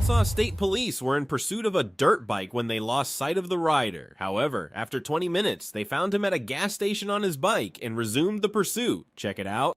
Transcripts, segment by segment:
Arkansas State Police were in pursuit of a dirt bike when they lost sight of the rider. However, after 20 minutes, they found him at a gas station on his bike and resumed the pursuit. Check it out.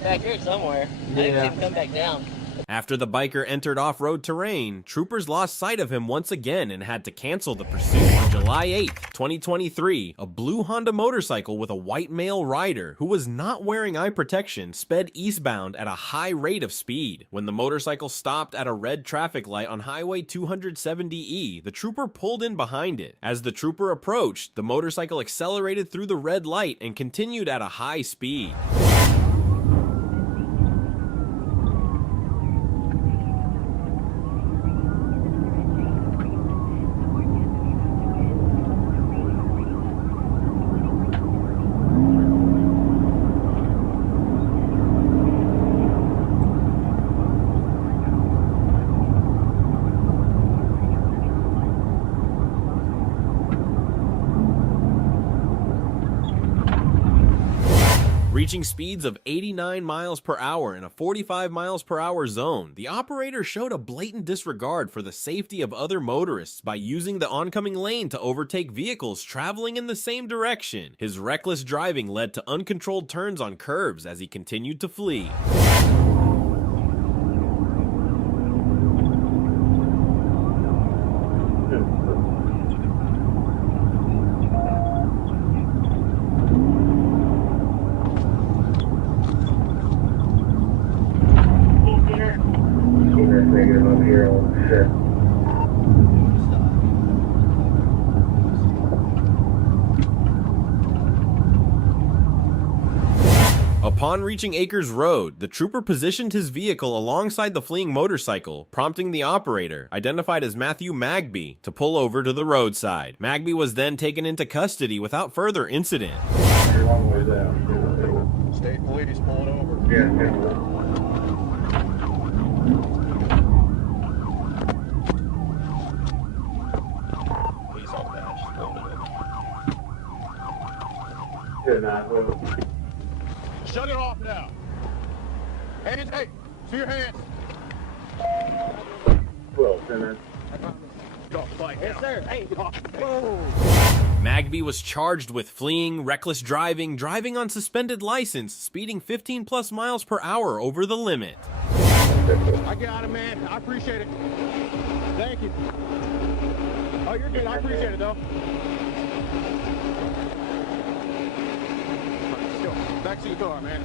Back here somewhere. I didn't see him come back down. After the biker entered off-road terrain, troopers lost sight of him once again and had to cancel the pursuit. On July 8th, 2023, a blue Honda motorcycle with a white male rider who was not wearing eye protection sped eastbound at a high rate of speed. When the motorcycle stopped at a red traffic light on Highway 270E, the trooper pulled in behind it. As the trooper approached, the motorcycle accelerated through the red light and continued at a high speed. Reaching speeds of 89 miles per hour in a 45 miles per hour zone, the operator showed a blatant disregard for the safety of other motorists by using the oncoming lane to overtake vehicles traveling in the same direction. His reckless driving led to uncontrolled turns on curbs as he continued to flee. Upon reaching Acres Road, the trooper positioned his vehicle alongside the fleeing motorcycle, prompting the operator, identified as Matthew Magby, to pull over to the roadside. Magby was then taken into custody without further incident. State police pulling over. Yeah. Shut it off now. Hands, hey, to your hands. Well, 10 minutes. Yes, sir. Hey. Whoa. Magby was charged with fleeing, reckless driving, driving on suspended license, speeding 15 plus miles per hour over the limit. I got it, man. I appreciate it. Thank you. Oh, you're good. I appreciate it, though. Let's go. Back to your car, man.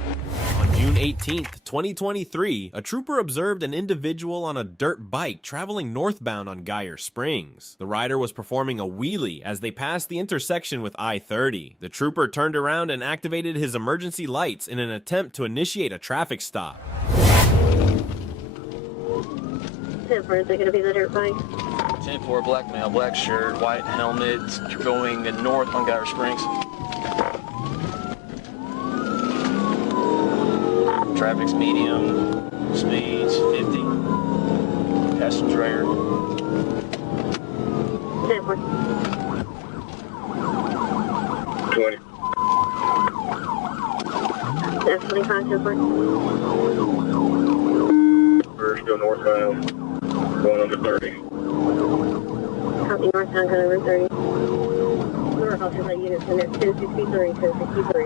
On June 18th, 2023, a trooper observed an individual on a dirt bike traveling northbound on Geyer Springs. The rider was performing a wheelie as they passed the intersection with I-30. The trooper turned around and activated his emergency lights in an attempt to initiate a traffic stop. 10-4, is it going to be the dirt bike? 10-4, black male, black shirt, white helmet, going north on Geyer Springs. Traffic's medium, speeds 50. Passenger air. 10-4. 20. That's 25, 10-4. First, go northbound. Going under 30. Copy northbound, going over 30. North officers at units in there, 1063, 1063.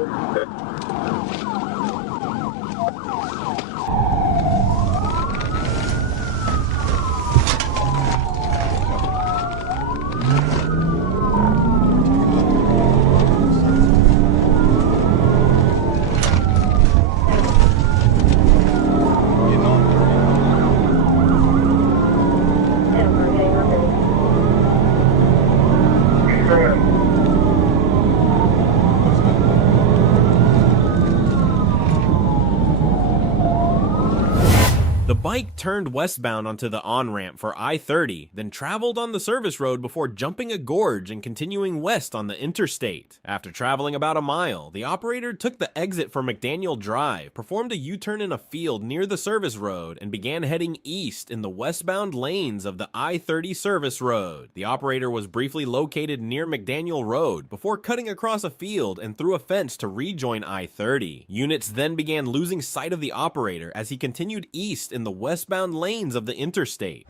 The bike turned westbound onto the on-ramp for I-30, then traveled on the service road before jumping a gorge and continuing west on the interstate. After traveling about a mile, the operator took the exit for McDaniel Drive, performed a U-turn in a field near the service road, and began heading east in the westbound lanes of the I-30 service road. The operator was briefly located near McDaniel Road before cutting across a field and through a fence to rejoin I-30. Units then began losing sight of the operator as he continued east in the westbound lanes of the interstate.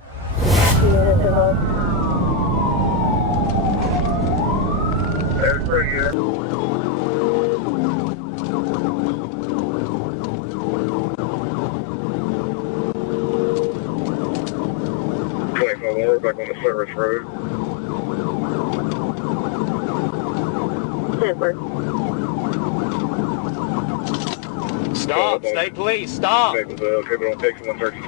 There's 3 here. We're back on the service road. 10-4. Stop, state police, stop. Okay, we're on take 130.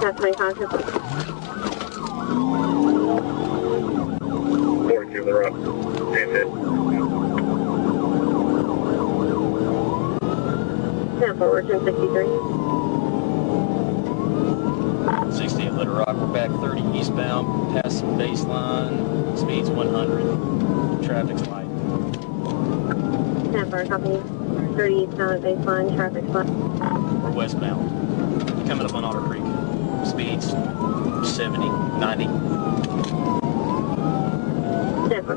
That's 25, 10-4. 42, they're up. And hit. 10-4, we're 1063. 60 at Little Rock, we're back 30 eastbound, past some baseline, speeds 100. Traffic's light. 10-4, copy. 30 eastbound at baseline, traffic spot. We're westbound. Coming up on Otter Creek. Speeds 70, 90. 10-4.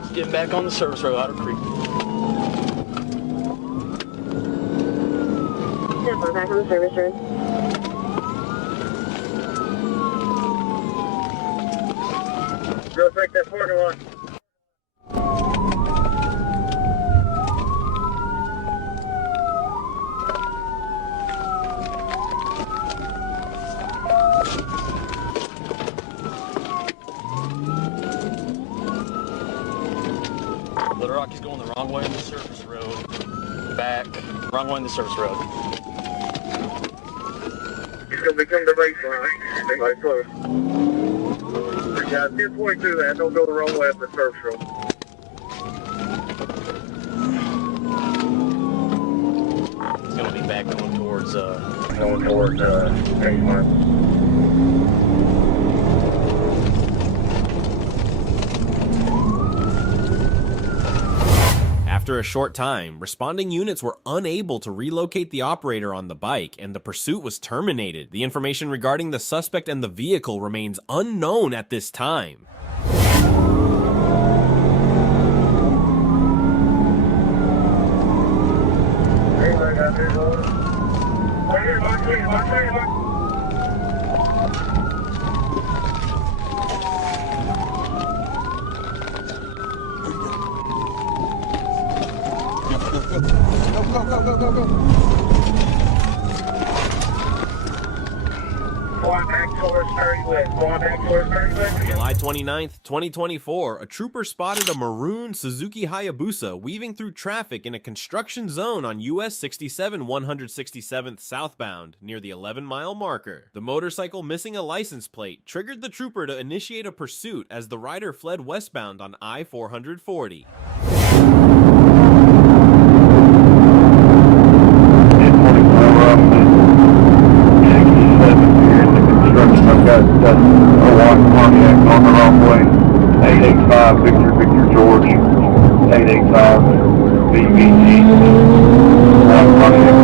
Let's get back on the service road, Otter Creek. 10-4, back on the service road. Go take that parking lot. Little Rock is going the wrong way on the service road. Back, wrong way on the service road. He's going to become the baseline. Everybody close. Yeah, 1042 that. Don't go the wrong way up the service road. It's going to be back going towards, Going towards, baseline. After a short time, responding units were unable to relocate the operator on the bike, and the pursuit was terminated. The information regarding the suspect and the vehicle remains unknown at this time. July 29th, 2024, a trooper spotted a maroon Suzuki Hayabusa weaving through traffic in a construction zone on US 67 167th southbound near the 11-mile marker. The motorcycle missing a license plate triggered the trooper to initiate a pursuit as the rider fled westbound on I-440. I've got a white Pontiac on the wrong way. 885 Victor George. 885 VVG. Pontiac.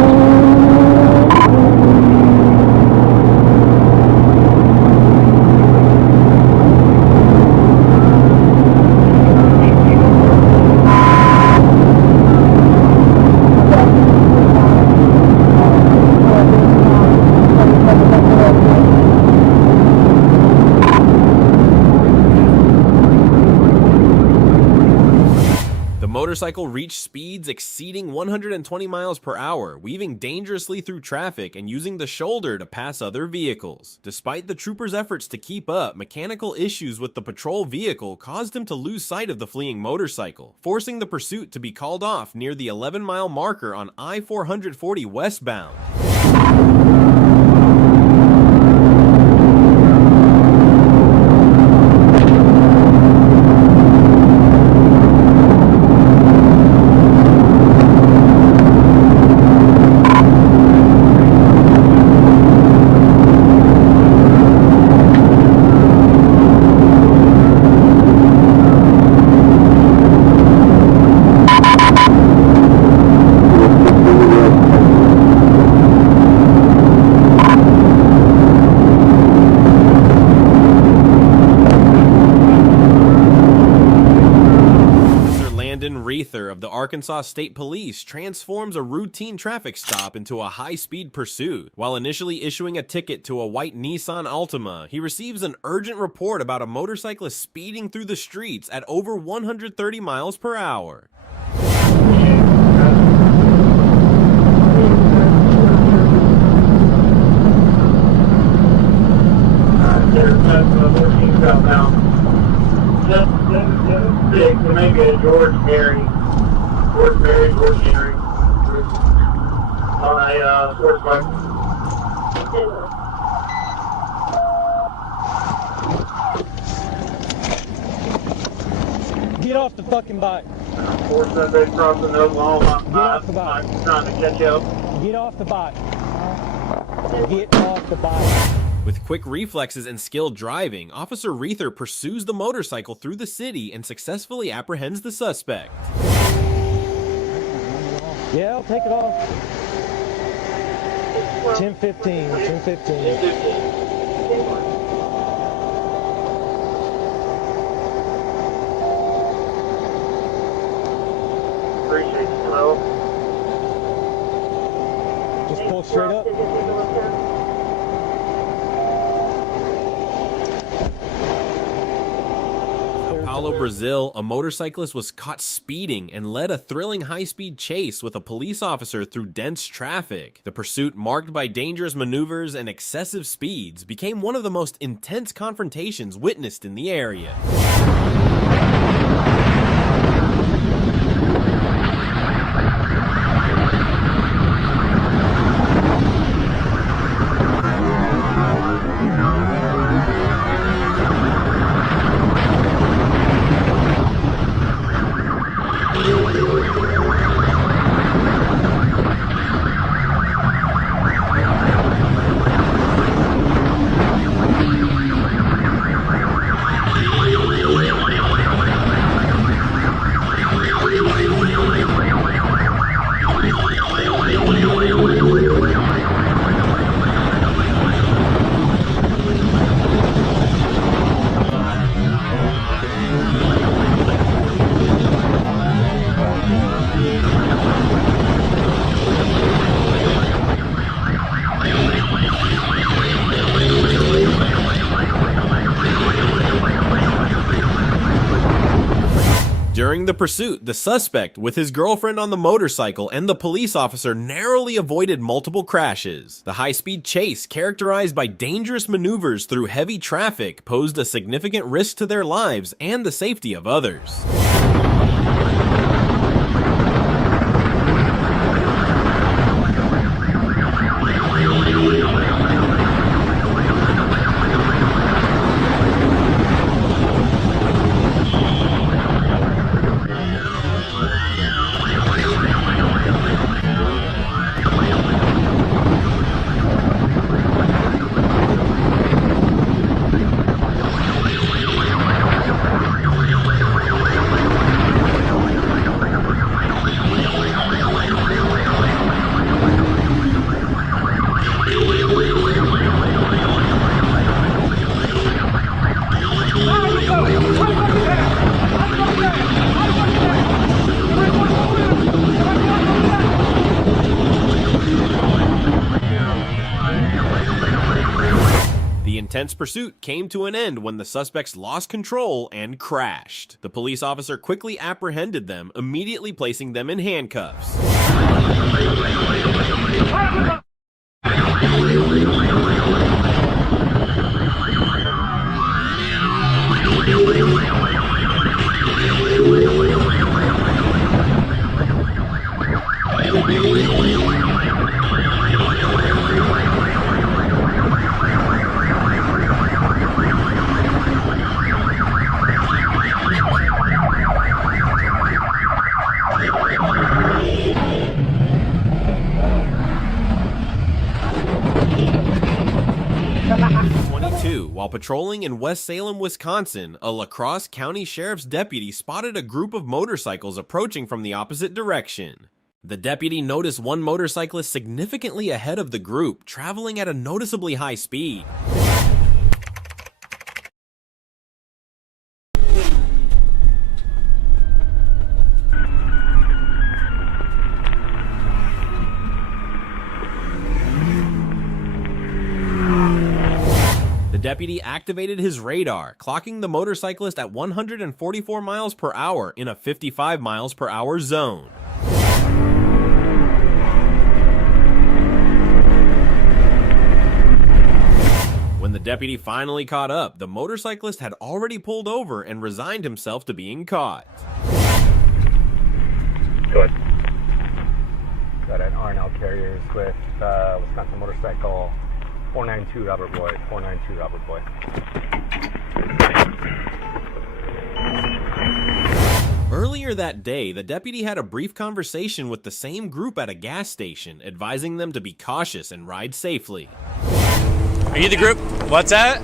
The motorcycle reached speeds exceeding 120 miles per hour, weaving dangerously through traffic and using the shoulder to pass other vehicles. Despite the trooper's efforts to keep up, mechanical issues with the patrol vehicle caused him to lose sight of the fleeing motorcycle, forcing the pursuit to be called off near the 11-mile marker on I-440 westbound. Of the Arkansas State Police transforms a routine traffic stop into a high-speed pursuit. While initially issuing a ticket to a white Nissan Altima, he receives an urgent report about a motorcyclist speeding through the streets at over 130 miles per hour. Maybe a George Henry, on a sports bike. Get off the fucking bike. 478 crossing Oklahoma. Get off the bike. I'm trying to catch up. Get off the bike. Get off the bike. With quick reflexes and skilled driving, Officer Reether pursues the motorcycle through the city and successfully apprehends the suspect. Yeah, I'll take it off. 10:15. 10:15. Appreciate you, Will. Just pull straight up. Paulo, Brazil, a motorcyclist was caught speeding and led a thrilling high-speed chase with a police officer through dense traffic. The pursuit, marked by dangerous maneuvers and excessive speeds, became one of the most intense confrontations witnessed in the area. the pursuit, the suspect, with his girlfriend on the motorcycle and the police officer, narrowly avoided multiple crashes. The high-speed chase, characterized by dangerous maneuvers through heavy traffic, posed a significant risk to their lives and the safety of others. The intense pursuit came to an end when the suspects lost control and crashed. The police officer quickly apprehended them, immediately placing them in handcuffs. While patrolling in West Salem, Wisconsin, a La Crosse County Sheriff's deputy spotted a group of motorcycles approaching from the opposite direction. The deputy noticed one motorcyclist significantly ahead of the group, traveling at a noticeably high speed. The deputy activated his radar, clocking the motorcyclist at 144 miles per hour in a 55 miles per hour zone. When the deputy finally caught up, the motorcyclist had already pulled over and resigned himself to being caught. Good. Got an R&L Carriers with Wisconsin motorcycle 492 Robert Boy, 492 Robert Boy. Earlier that day, the deputy had a brief conversation with the same group at a gas station, advising them to be cautious and ride safely. Are you the group? What's that?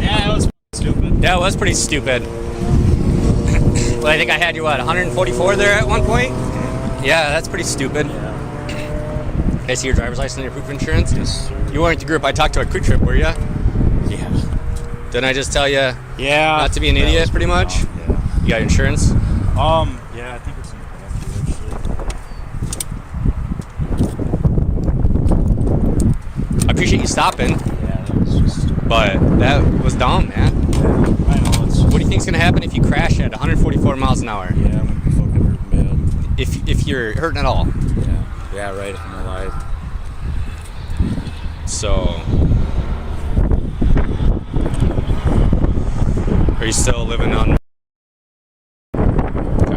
Yeah, it was stupid. Yeah, it was pretty stupid. Well, I think I had you, what, 144 there at one point? Yeah, that's pretty stupid. Yeah. I see your driver's license and your proof of insurance? Yes, sir. You weren't the group I talked to at Quick Trip, were you? Yeah. Didn't I just tell you Yeah. not to be an idiot, pretty much? Yeah. You got insurance? Yeah, I think it's in the back here, I appreciate you stopping, actually. Yeah, that was just stupid. but that was dumb, man. I know, it's... What do you think's gonna happen if you crash at 144 miles an hour? Yeah, I'm gonna be fucking hurting bad. If you're hurting at all? Yeah. Yeah, right, if I'm alive. So, are you still living on? Okay.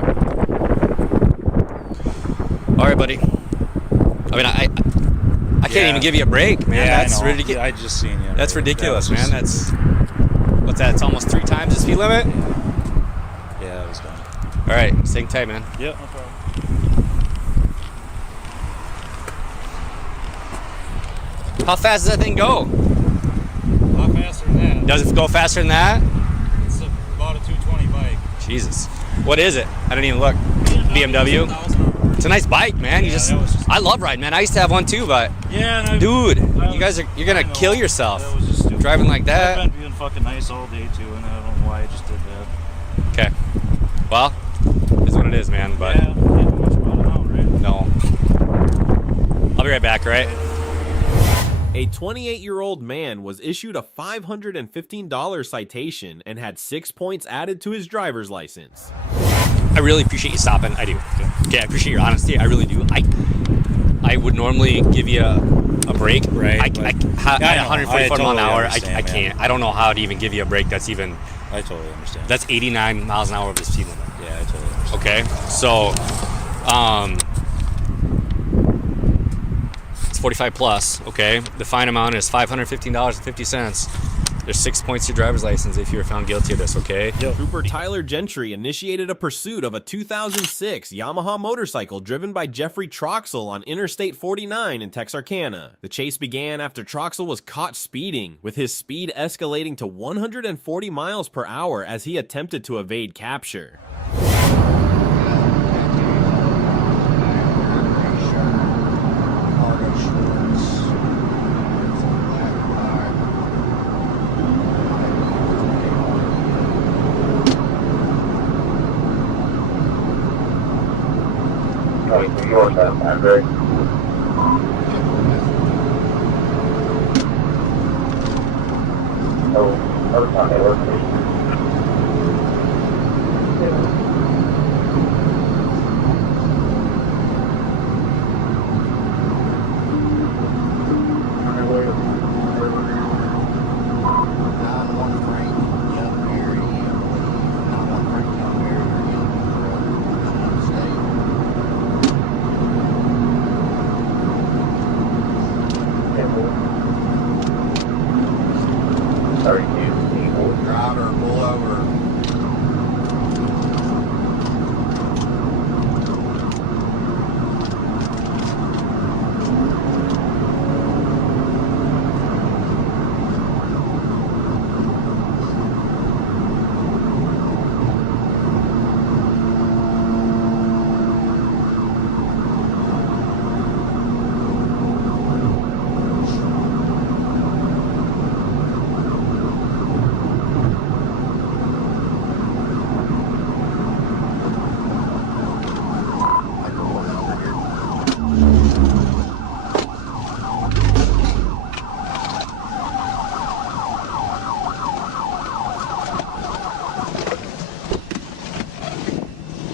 All right, buddy. I mean, I can't even give you a break, man. Yeah, That's I know. ridiculous. I just seen you. That's ridiculous, That was man. just- That's what's that? It's almost 3 times the speed limit. Yeah, that was dumb. All right, stay tight, man. Yep, no problem. How fast does that thing go? A lot faster than that. Does it go faster than that? It's about a 220 bike. Jesus. What is it? I didn't even look. BMW? It's a nice bike, man. I love riding, man. I used to have one too, but Yeah, dude, you're gonna kill yourself That was just stupid. driving like that. I've been being fucking nice all day too, and I don't know why I just did that. Okay. Well, it's what it is, man. But yeah, can't do much about it now, right? no. I'll be right back, right? A 28-year-old man was issued a $515 citation and had 6 points added to his driver's license. I really appreciate you stopping. I do. Okay, I appreciate your honesty. I really do. I would normally give you a break. Right. At 140 foot mile an hour, I can't. I don't know how to even give you a break. That's even. I totally understand. That's 89 miles an hour of the speed limit. Yeah, I totally understand. Okay, so it's 45 plus. Okay, the fine amount is $515.50. There's 6 points to your driver's license if you're found guilty of this, okay? Yep. Trooper Tyler Gentry initiated a pursuit of a 2006 Yamaha motorcycle driven by Jeffrey Troxel on Interstate 49 in Texarkana. The chase began after Troxel was caught speeding, with his speed escalating to 140 miles per hour as he attempted to evade capture.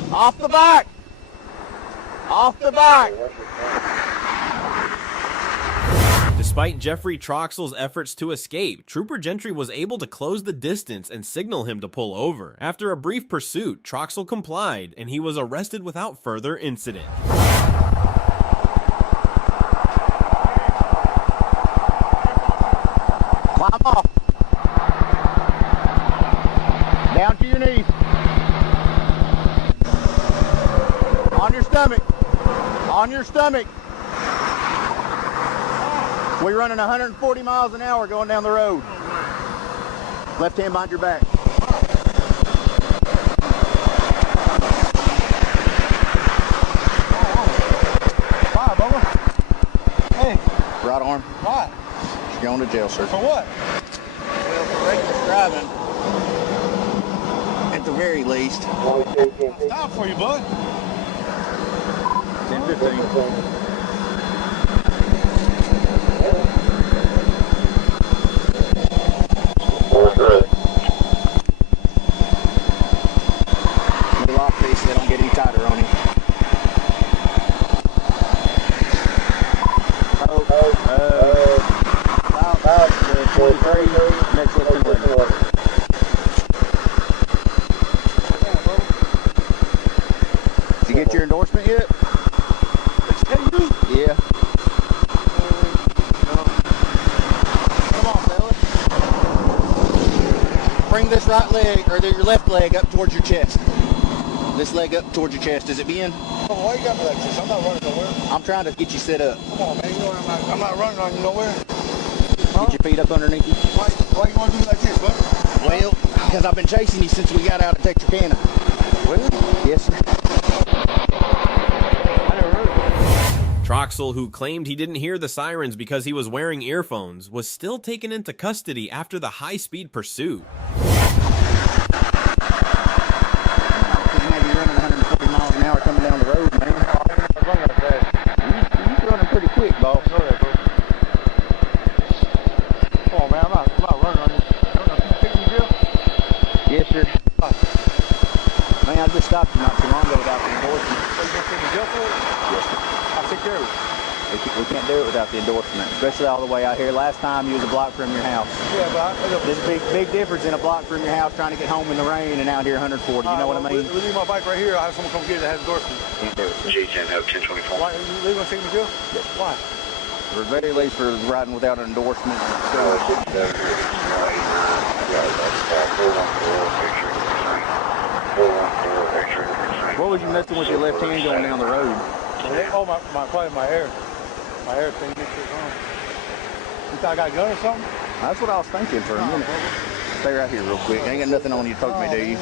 Off the back! Off the back! Despite Jeffrey Troxel's efforts to escape, Trooper Gentry was able to close the distance and signal him to pull over. After a brief pursuit, Troxel complied, and he was arrested without further incident. Climb off. Down to your knees. On your stomach. On your stomach. We're running 140 miles an hour going down the road. Left hand behind your back. Why, Bubba? Hey. Right arm. Why? You're going to jail, sir. For what? Well, for reckless driving. At the very least. Stop for you, bud. 10-15. So they don't get any tighter on him. About 23, next left limit. Did you get your endorsement yet? Yeah. Come on, fellas. Bring this right leg, or your left leg up towards your chest. This leg up towards your chest. Is it being? Oh, why you got me like this? I'm not running nowhere. I'm trying to get you set up. Come on, man. You know I'm not running on you nowhere. Get your feet up underneath you. Why you want to do me like this, bud? Well, because I've been chasing you since we got out of Texarkana. Well? Yes, sir. I never heard of it. Troxel, who claimed he didn't hear the sirens because he was wearing earphones, was still taken into custody after the high-speed pursuit. Coming down the road, man. You're running pretty quick, boss. Come on, man. I'm not running on you. You taking me, Bill? Yes, sir. Man, I just stopped you not too long without the endorsement, especially all the way out here. Last time you was a block from your house. Yeah, but There's a big difference in a block from your house trying to get home in the rain and out here 140. You know what I mean? We leave my bike right here. I have someone come get it that has endorsement. Can't do it. J10 have 1024. Why? You leave my signature too? Yes. Why? For very least for riding without an endorsement. What was you messing with your left hand going down the road? Oh, probably my air thing next to his arm. You thought I got a gun or something? That's what I was thinking for a minute. Stay right here real quick. I ain't got nothing on you to talk to me, do you?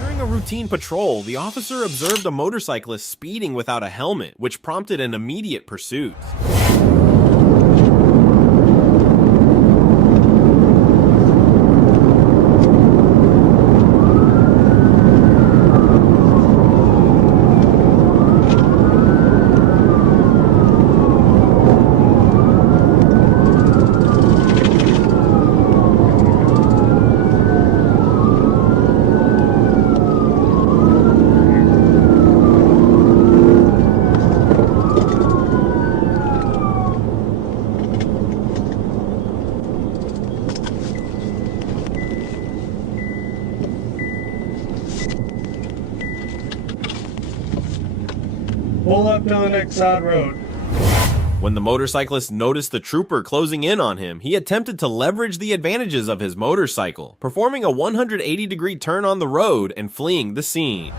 During a routine patrol, the officer observed a motorcyclist speeding without a helmet, which prompted an immediate pursuit. Pull up to the next side road. When the motorcyclist noticed the trooper closing in on him, he attempted to leverage the advantages of his motorcycle, performing a 180-degree turn on the road and fleeing the scene.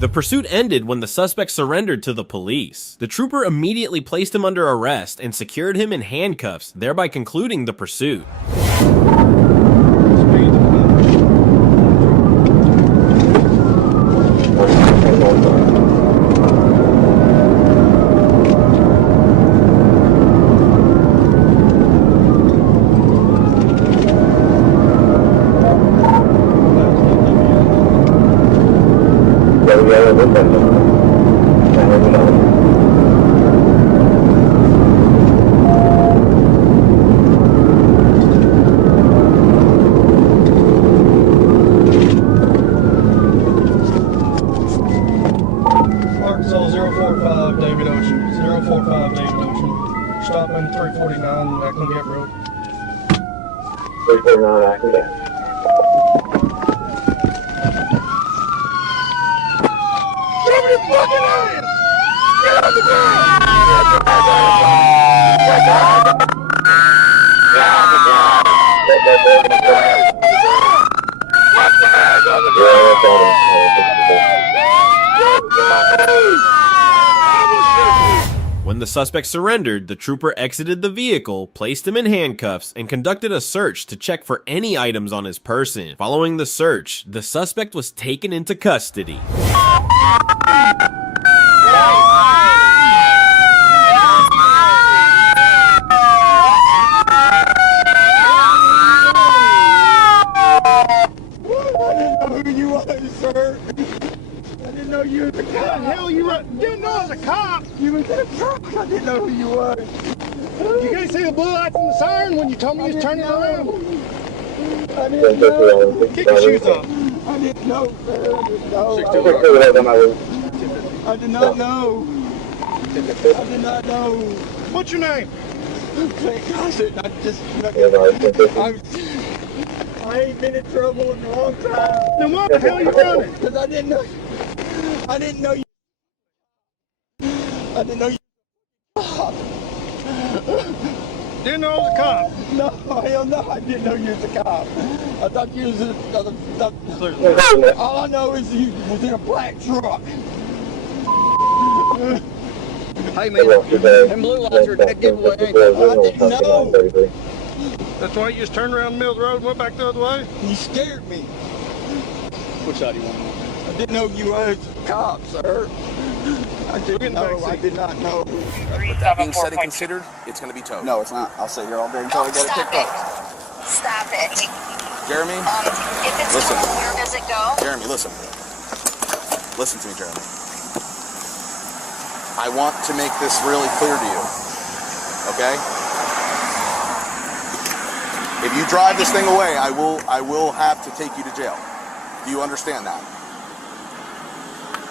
The pursuit ended when the suspect surrendered to the police. The trooper immediately placed him under arrest and secured him in handcuffs, thereby concluding the pursuit. Arkansas 045 David Ocean. 045 David Ocean. Stopping 349 Ackland Gap Road. 349 Ackland Gap. When the suspect surrendered, the trooper exited the vehicle, placed him in handcuffs, and conducted a search to check for any items on his person. Following the search, the suspect was taken into custody. know who you were. You couldn't see the blue lights and the siren when you told me you was turning around. I didn't know. Kick your shoes off. I didn't know, sir. I didn't know. I did not know. I did not know. What's your name? I ain't been in trouble in a long time. Then why the hell are you running? Because I didn't know you. I didn't know you. I didn't know you. Didn't know I was a cop? No, hell no, I didn't know you was a cop. I thought you was all I know is you was in a black truck. Hey man, them blue lights are a dead giveaway. I didn't know. That's why you just turned around the middle of the road and went back the other way? You scared me. Which side do you want? I didn't know you was a cop, sir. I didn't know. I did not know. With that being said and considered, it's going to be towed. No, it's not. I'll sit here all day until I get it picked up. Stop it. Jeremy, if it's listen. Towed, where does it go? Jeremy, listen. Listen to me, Jeremy. I want to make this really clear to you, okay? If you drive this thing away, I will have to take you to jail. Do you understand that?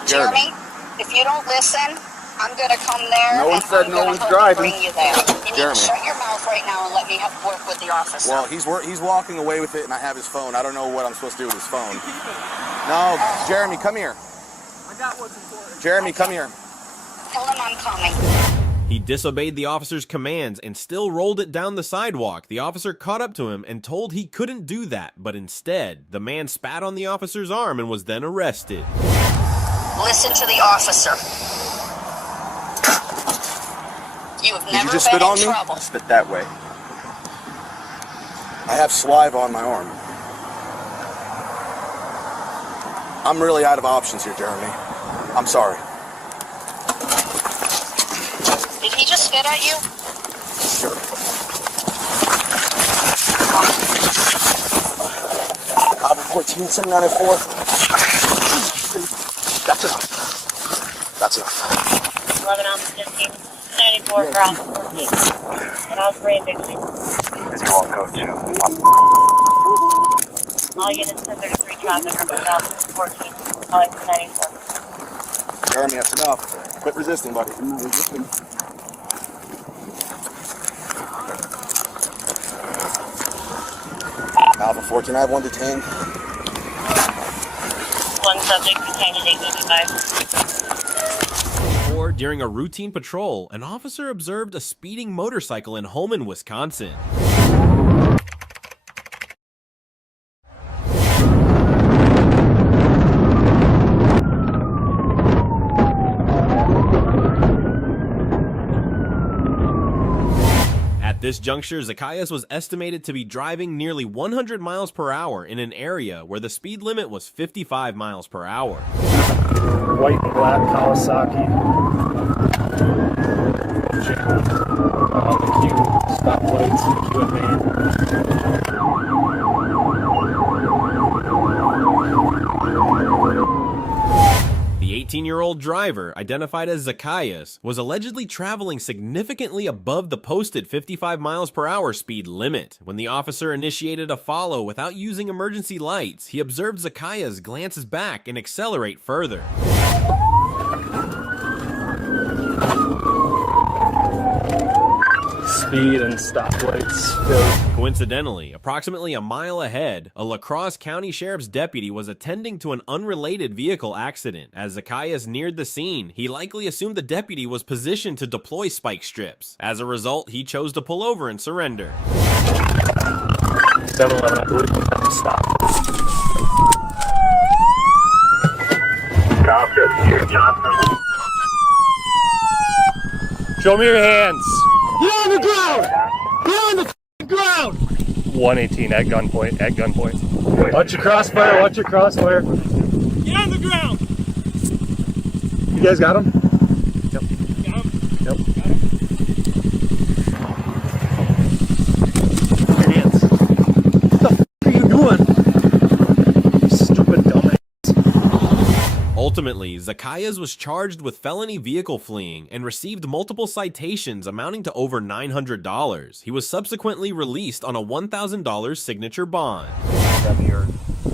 Jeremy, if you don't listen, I'm going to come there. No one said no one's driving. Bring you there. You need to shut your mouth right now and let me work with the officer. Well, he's walking away with it, and I have his phone. I don't know what I'm supposed to do with his phone. No, Jeremy, come here. I got what's important. Jeremy, come here. Tell him I'm coming. He disobeyed the officer's commands and still rolled it down the sidewalk. The officer caught up to him and told he couldn't do that, but instead, the man spat on the officer's arm and was then arrested. Listen to the officer. You have never just been spit on in me? trouble. Spit that way. I have saliva on my arm. I'm really out of options here, Jeremy. I'm sorry. Did he just spit at you? Sure. Copy 14, 794. That's enough. That's enough. 11 ounce 15, 94 across 14. And I'll spray Dixie. Is your walk code 2? All units 1033 traffic from 2014, calling for 94. Jeremy, that's enough. Quit resisting, buddy. I'm not resisting. Alpha 14, I have one detained. One subject detained at 855. Or during a routine patrol, an officer observed a speeding motorcycle in Holman, Wisconsin. At this juncture, Zacchaeus was estimated to be driving nearly 100 miles per hour in an area where the speed limit was 55 miles per hour. White and black Kawasaki. The Q stoplights, The 18-year-old driver, identified as Zacchaeus, was allegedly traveling significantly above the posted 55 miles per hour speed limit. When the officer initiated a follow without using emergency lights, he observed Zacchaeus glances back and accelerate further. Speed and stoplights. Coincidentally, approximately a mile ahead, a La Crosse County Sheriff's deputy was attending to an unrelated vehicle accident. As Zacchaeus neared the scene, he likely assumed the deputy was positioned to deploy spike strips. As a result, he chose to pull over and surrender. 7-Eleven, I believe we have to stop. Stop it, here, Johnson. Show me your hands. You're on the ground! You're on the ground! 118 at gunpoint, at gunpoint. Watch your crossfire, watch your crossfire. Get on the ground! You guys got him? Got him? Yep. Got him? Your hands. What the f are you doing? You stupid dumbass. Ultimately, Zacchaeus was charged with felony vehicle fleeing and received multiple citations amounting to over $900. He was subsequently released on a $1,000 signature bond.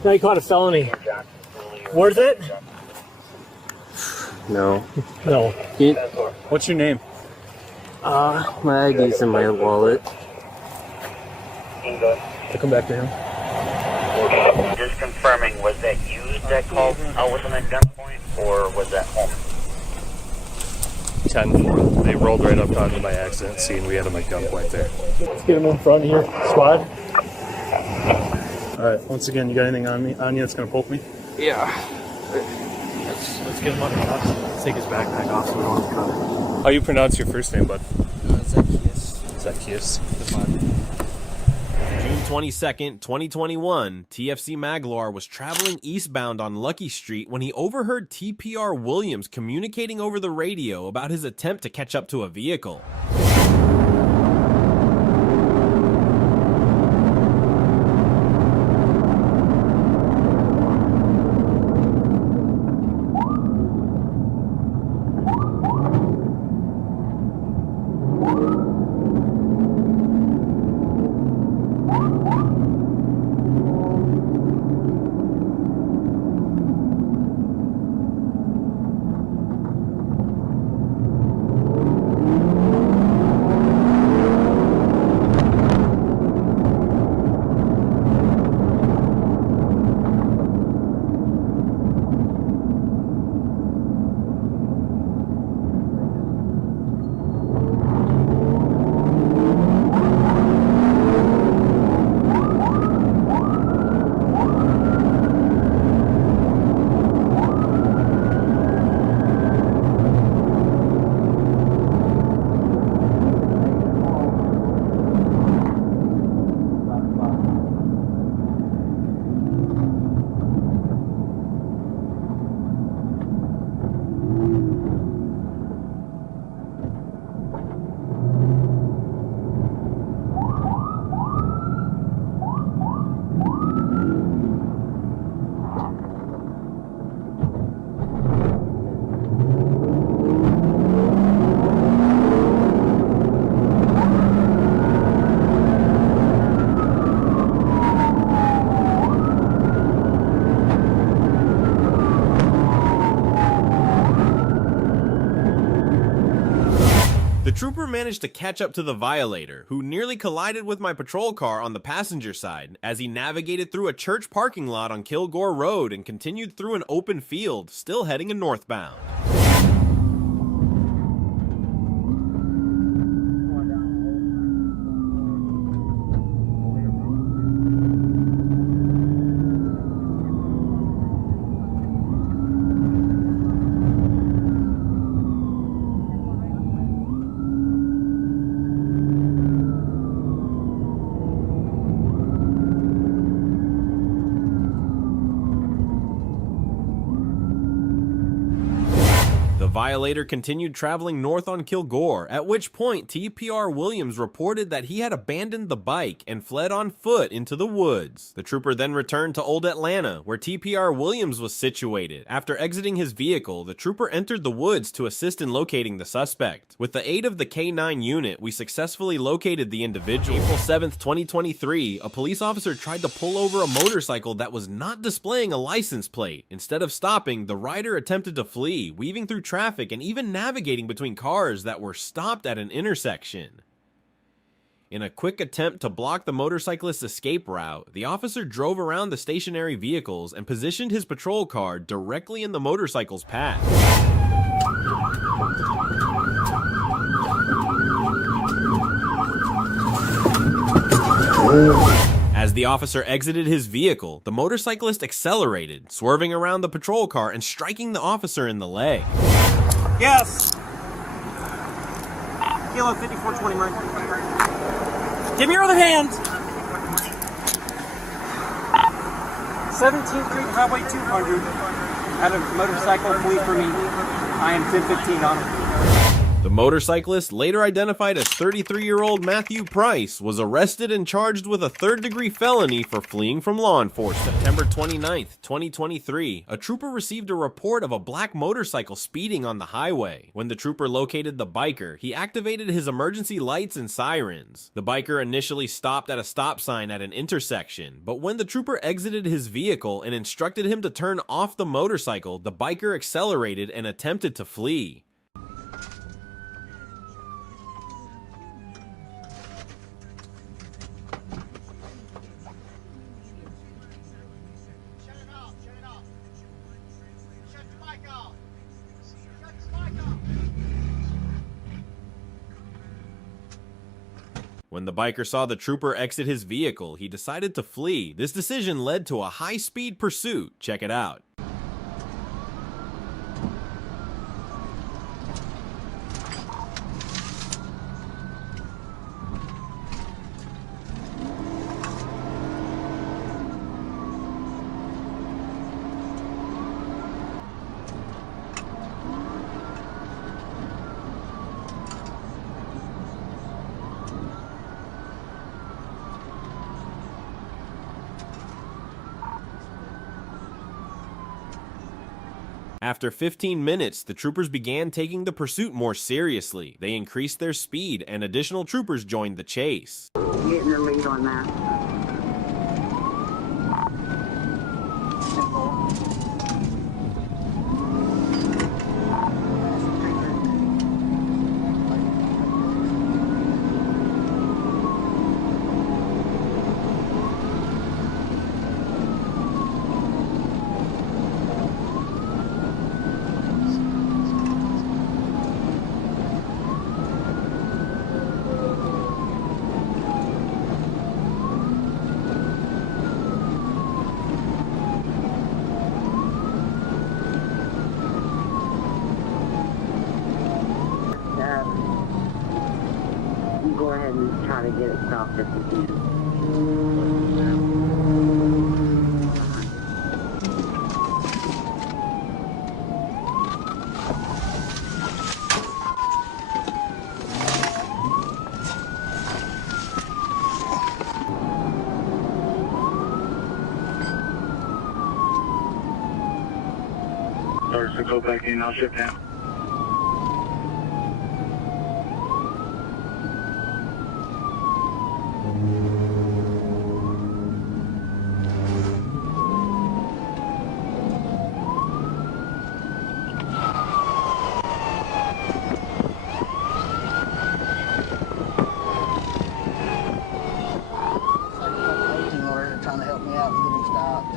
Now you caught a felony. Worth it? No. No. What's your name? My ID's in my wallet. I'll come back to him. Just confirming, was that you that called out with him at gunpoint, or was that home? 10-4. They rolled right up onto my accident scene. We had him at gunpoint there. Let's get him in front here. Squad. All right. Once again, you got anything on you that's gonna poke me? Yeah. Let's get him under cuffs. Let's take his backpack off so we don't have to cut it. How you pronounce your first name, bud? Zacchaeus. Zacchaeus. June 22nd, 2021, TFC Magloire was traveling eastbound on Lucky Street when he overheard TPR Williams communicating over the radio about his attempt to catch up to a vehicle. The trooper managed to catch up to the violator, who nearly collided with my patrol car on the passenger side as he navigated through a church parking lot on Kilgore Road and continued through an open field, still heading a northbound. The violator continued traveling north on Kilgore, at which point TPR Williams reported that he had abandoned the bike and fled on foot into the woods. The trooper then returned to Old Atlanta, where TPR Williams was situated. After exiting his vehicle, the trooper entered the woods to assist in locating the suspect. With the aid of the K9 unit, we successfully located the individual. April 7th, 2023, a police officer tried to pull over a motorcycle that was not displaying a license plate. Instead of stopping, the rider attempted to flee, weaving through traffic and even navigating between cars that were stopped at an intersection. In a quick attempt to block the motorcyclist's escape route, the officer drove around the stationary vehicles and positioned his patrol car directly in the motorcycle's path. As the officer exited his vehicle, the motorcyclist accelerated, swerving around the patrol car and striking the officer in the leg. Yes. Kilo 5420 Marine. Give me your other hand. 17th Street Highway 200. Had a motorcycle flee for me. I am 1015 on him. The motorcyclist, later identified as 33-year-old Matthew Price, was arrested and charged with a third-degree felony for fleeing from law enforcement. September 29th, 2023, a trooper received a report of a black motorcycle speeding on the highway. When the trooper located the biker, he activated his emergency lights and sirens. The biker initially stopped at a stop sign at an intersection, but when the trooper exited his vehicle and instructed him to turn off the motorcycle, the biker accelerated and attempted to flee. When the biker saw the trooper exit his vehicle, he decided to flee. This decision led to a high-speed pursuit. Check it out. After 15 minutes, the troopers began taking the pursuit more seriously. They increased their speed, and additional troopers joined the chase. Getting the lead on that. Go ahead and try to get it stopped if you can. Starts to go back in, I'll shut down. Trying to help me out and get him stopped.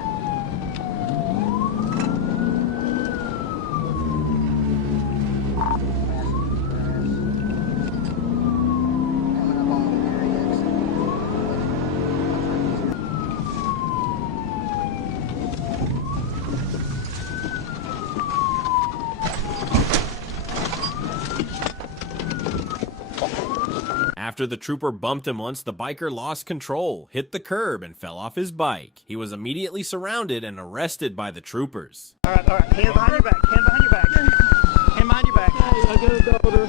After the trooper bumped him once, the biker lost control, hit the curb, and fell off his bike. He was immediately surrounded and arrested by the troopers. All right. Hand behind your back. Hand behind your back. Hand behind your back. Hey, I got a daughter.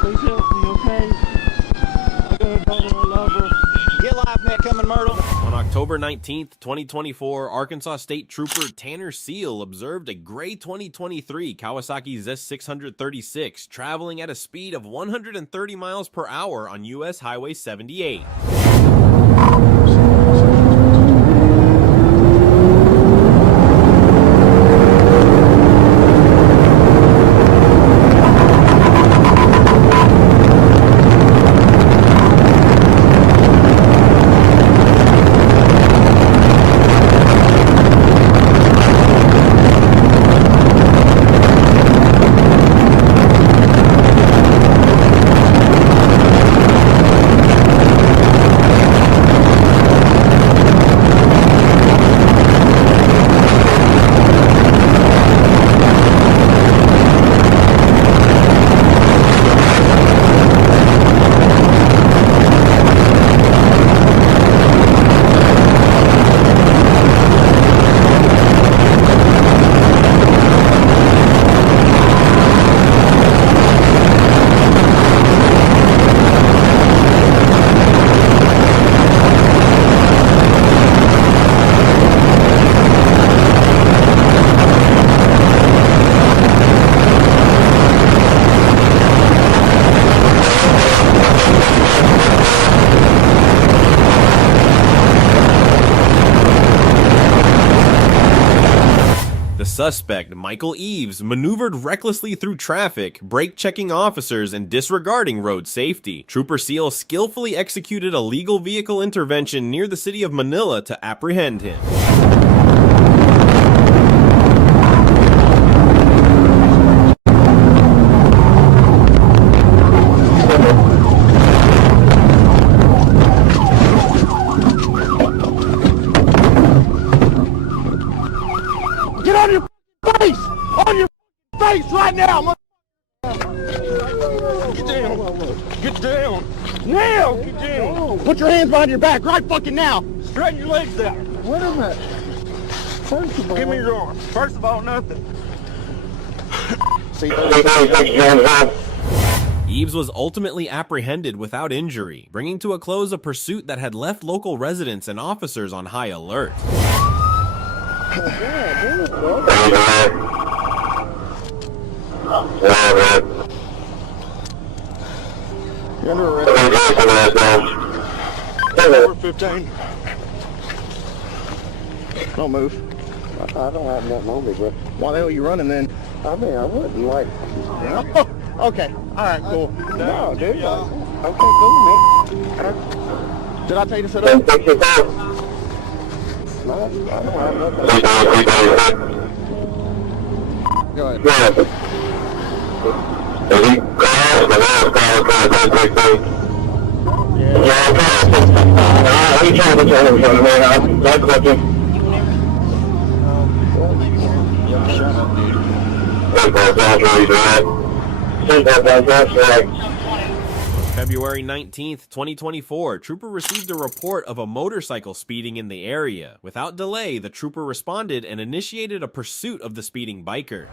Please help me, okay? I got a daughter, I love her. Get live, Nick, coming, Myrtle. On October 19th, 2024, Arkansas State Trooper Tanner Seal observed a gray 2023 Kawasaki Z636 traveling at a speed of 130 miles per hour on US Highway 78. suspect, Michael Eves, maneuvered recklessly through traffic, brake-checking officers and disregarding road safety. Trooper Seal skillfully executed a legal vehicle intervention near the city of Manila to apprehend him. Get on your face! On your face right now! Get down! Get down! Now! Get down! Put your hands behind your back right fucking now! Straighten your legs out! Wait a minute. First of all, give me your arm. First of all, nothing. Eves was ultimately apprehended without injury, bringing to a close a pursuit that had left local residents and officers on high alert. You're under arrest. Over 15. Don't move. I don't have nothing on me, bro. Why the hell are you running then? I mean, I wouldn't like. Okay. All right. Cool. No, dude. Okay, cool, man. Did I tell you to sit up? No, I don't have nothing. Go ahead. February 19th, 2024, Trooper received a report of a motorcycle speeding in the area. Without delay, the Trooper responded and initiated a pursuit of the speeding biker.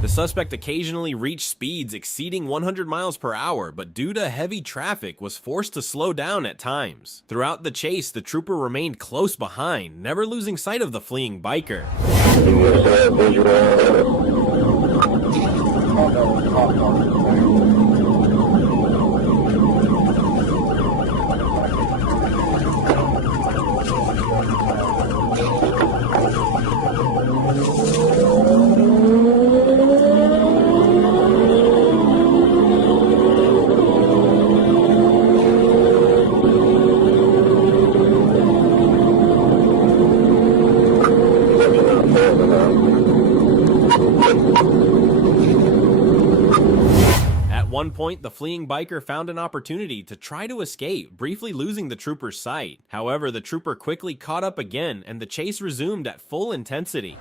The suspect occasionally reached speeds exceeding 100 miles per hour, but due to heavy traffic was forced to slow down at times. Throughout the chase, the trooper remained close behind, never losing sight of the fleeing biker. At one point, the fleeing biker found an opportunity to try to escape, briefly losing the trooper's sight. However, the trooper quickly caught up again, and the chase resumed at full intensity.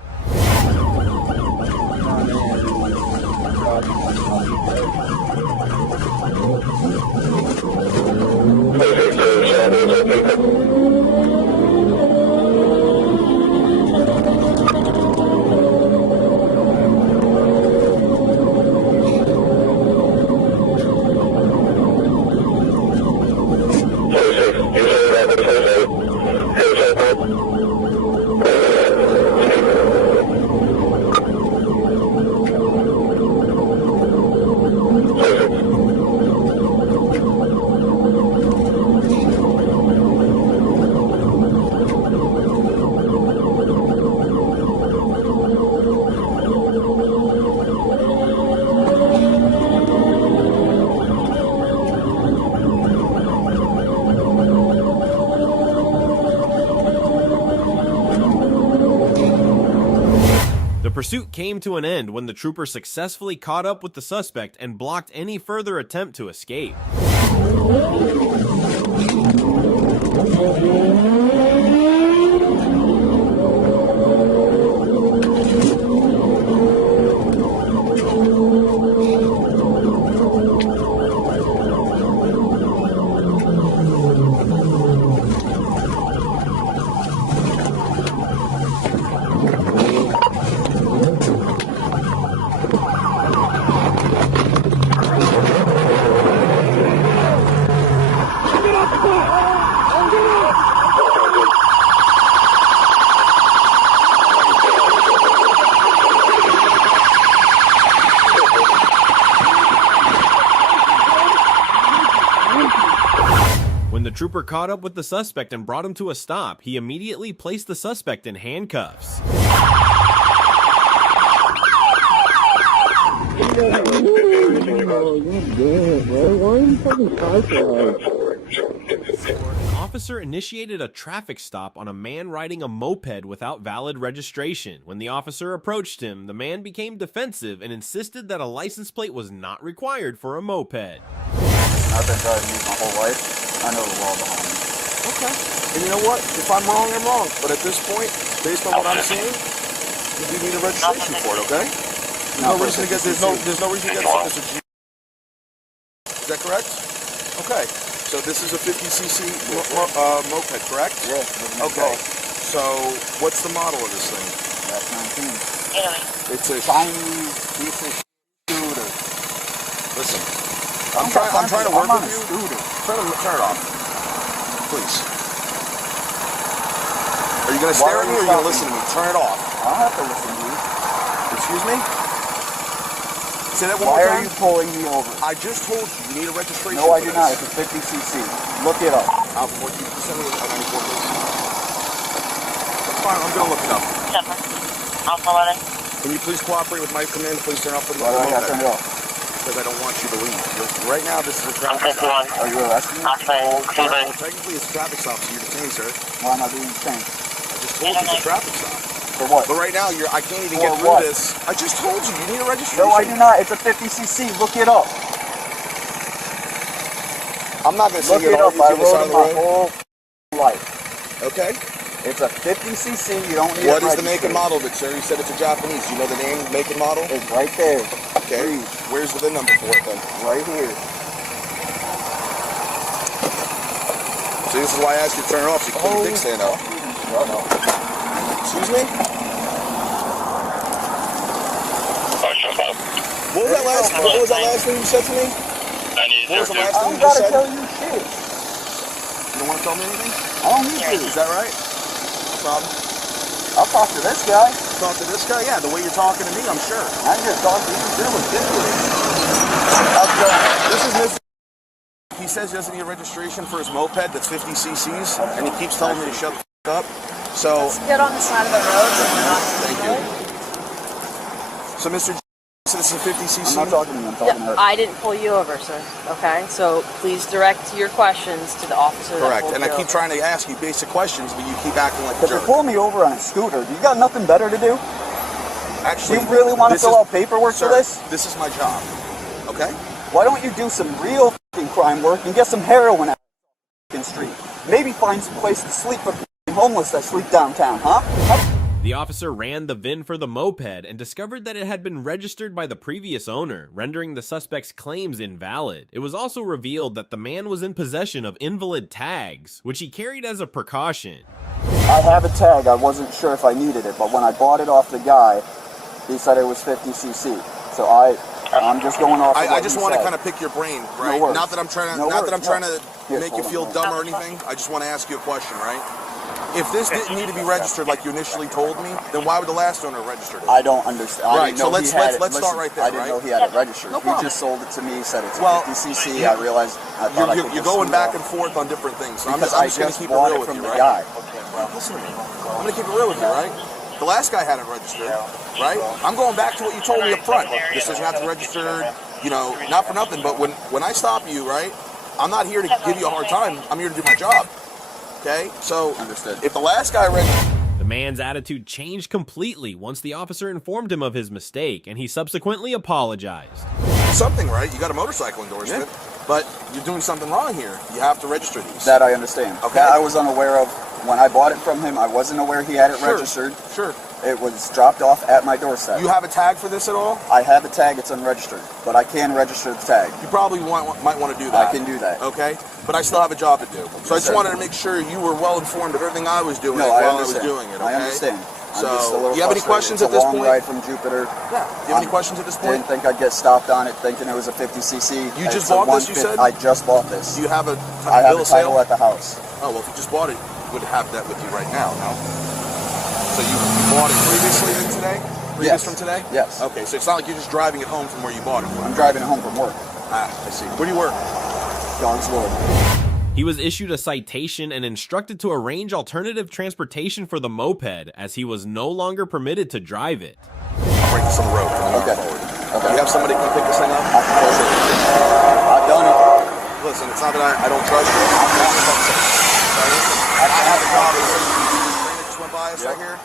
The pursuit came to an end when the trooper successfully caught up with the suspect and blocked any further attempt to escape. trooper caught up with the suspect and brought him to a stop, he immediately placed the suspect in handcuffs. An officer initiated a traffic stop on a man riding a moped without valid registration. When the officer approached him, the man became defensive and insisted that a license plate was not required for a moped. I've been driving these my whole life. I know the law behind me. Okay. And you know what? If I'm wrong, I'm wrong. But at this point, based on what I'm seeing, you do need a registration for it, okay? There's no reason to get Is that correct? Okay. So this is a 50cc moped, correct? Yeah. Okay. So what's the model of this thing? That's 19. It's a Chinese piece of scooter. Listen, I'm trying to work with you. Scooter. Turn it off, please. Are you gonna stare at me or are you gonna listen to me? Turn it off. I don't have to listen to you. Excuse me? Say that one more time. time. Why are you pulling me over? I just told you you need a registration. No, I do not. It's a 50cc. Look it up. I'll 14%. That's fine. I'm gonna look it up. Can you please cooperate with my command? Please turn off the moped. Why do I gotta turn it off? Because I don't want you to leave. Right now, this is a traffic stop. Are you arresting me? Well, technically, it's a traffic stop, so you're detained, sir. Why am I being detained? I just told you it's a traffic stop. For what? But right now, I can't even get through this. I just told you need a registration. No, I do not. It's a 50cc. Look it up. I'm not going to say it up. I rode it my whole life. Okay. It's a 50cc. You don't need What is the make and model of it, sir? You said it's a Japanese. You know the name, make and model? It's right there. Okay. Where's the VIN number for it then? Right here. So this is why I asked you to turn it off so you can keep your dick stand out. No. Excuse me? What was that last thing you said to me? What was the last thing you just said? I don't gotta tell you shit. You don't want to tell me anything? I don't need to. Is that right? No problem. I'll talk to this guy. Talk to this guy? Yeah, the way you're talking to me, I'm sure. I'm just talking to you. You're ridiculous. This is Mr. He says he doesn't need a registration for his moped that's 50 cc's, and he keeps telling me to shut the f*** up. So let's get on the side of the road so we're not. Thank you. So Mr. So this is a 50cc? I'm not talking to you, I'm talking to her. I didn't pull you over, sir. Okay? So please direct your questions to the officer that Correct. pulled And you I keep over. trying to ask you basic questions, but you keep acting like a If jerk. you're pulling me over on a scooter, you got nothing better to do? Actually, you really want to fill out paperwork sir, for this? This is my job. Okay? Why don't you do some real f***ing crime work and get some heroin out of the street? Maybe find some place to sleep for homeless that sleep downtown, huh? The officer ran the VIN for the moped and discovered that it had been registered by the previous owner, rendering the suspect's claims invalid. It was also revealed that the man was in possession of invalid tags, which he carried as a precaution. I have a tag. I wasn't sure if I needed it, but when I bought it off the guy, he said it was 50cc. So I'm just going off. I just want to kind of pick your brain, right? No not that I'm trying to, make you feel dumb or anything. I just want to ask you a question, right? If this didn't need to be registered like you initially told me, then why would the last owner register it? I don't understand. Right. So let's start right there. I didn't know he had it registered. No he problem. just sold it to me. Said it's 50cc. I realized. I thought you're going back and forth on different things. So I'm just going to keep it real with you, right? Guy. Listen to me. I'm going to keep it real with you, right? The last guy had it registered, right? I'm going back to what you told me up front. This doesn't have to be registered, you know, not for nothing, but when I stop you, right, I'm not here to give you a hard time. I'm here to do my job. Okay? So, understood. If the last guy registered... The man's attitude changed completely once the officer informed him of his mistake, and he subsequently apologized. Something, right? You got a motorcycle endorsement, but you're doing something wrong here. You have to register these. That I understand. Okay. That I was unaware of. When I bought it from him, I wasn't aware he had it registered. Sure. It was dropped off at my doorstep. You have a tag for this at all? I have a tag. It's unregistered, but I can register the tag. You probably might want to do that. I can do that. Okay? But I still have a job to do. So I just wanted to make sure you were well informed of everything I was doing while I was doing it, okay? I understand. So, do you have any questions at this point? It's a long ride from Jupiter. Yeah. Do you have any questions at this point? Didn't think I'd get stopped on it, thinking it was a 50cc. You just bought this, you said? I just bought this. Do you have a bill of sale at the house? Oh, well, if you just bought it, you would have that with you right now, no? So you bought it previously than today? Previous from today? Yes. Okay, so it's not like you're just driving it home from where you bought it from. I'm driving it home from work. Ah, I see. Where do you work? John's Wood. He was issued a citation and instructed to arrange alternative transportation for the moped, as he was no longer permitted to drive it. I'll break this on the road. Okay. You have somebody come pick this thing up? I've done it. Listen, it's not that I don't trust you. I have a job. Just went by us right here.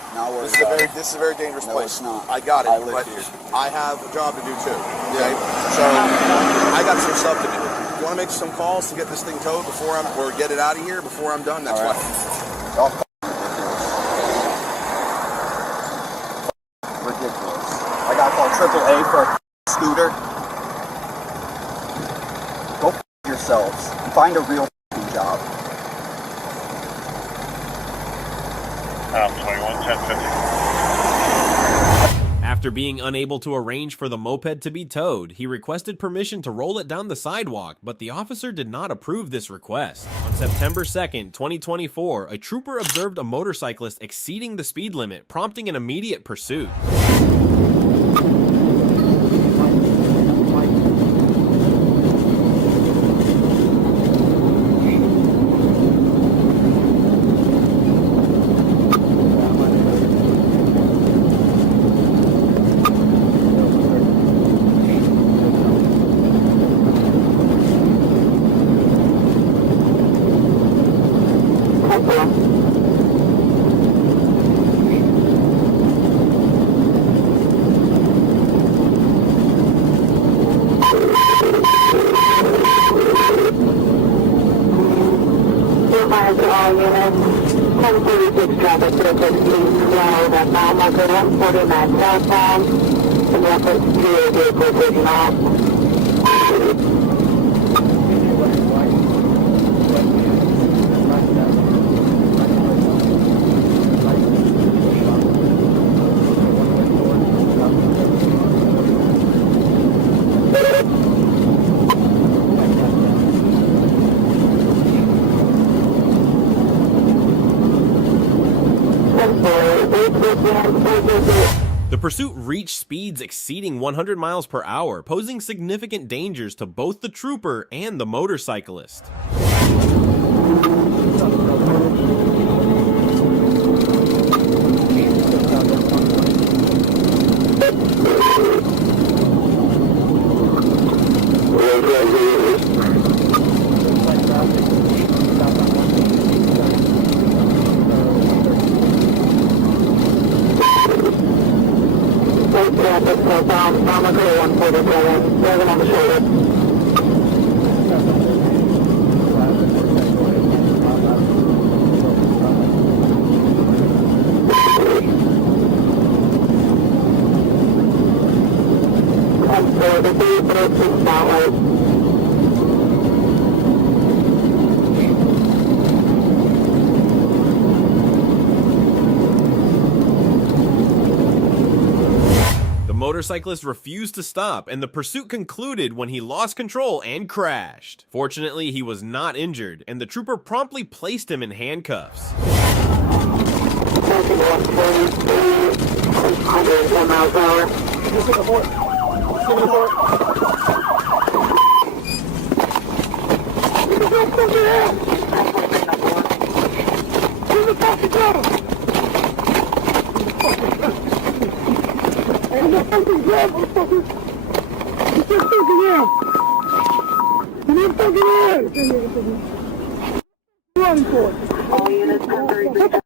This is a very dangerous place. It's not. I got it, I live but here. I have a job to do too. Okay? So I got some stuff to do. If you want to make some calls to get this thing towed or get it out of here before I'm done, that's fine. Ridiculous. I got called AAA for a scooter. Go f yourselves and find a real job. 21-10-50. After being unable to arrange for the moped to be towed, he requested permission to roll it down the sidewalk, but the officer did not approve this request. On September 2nd, 2024, a trooper observed a motorcyclist exceeding the speed limit, prompting an immediate pursuit. The pursuit reached speeds exceeding 100 miles per hour, posing significant dangers to both the trooper and the motorcyclist. The motorcyclist refused to stop, and the pursuit concluded when he lost control and crashed. Fortunately, he was not injured, and the trooper promptly placed him in handcuffs. All units, 10-30.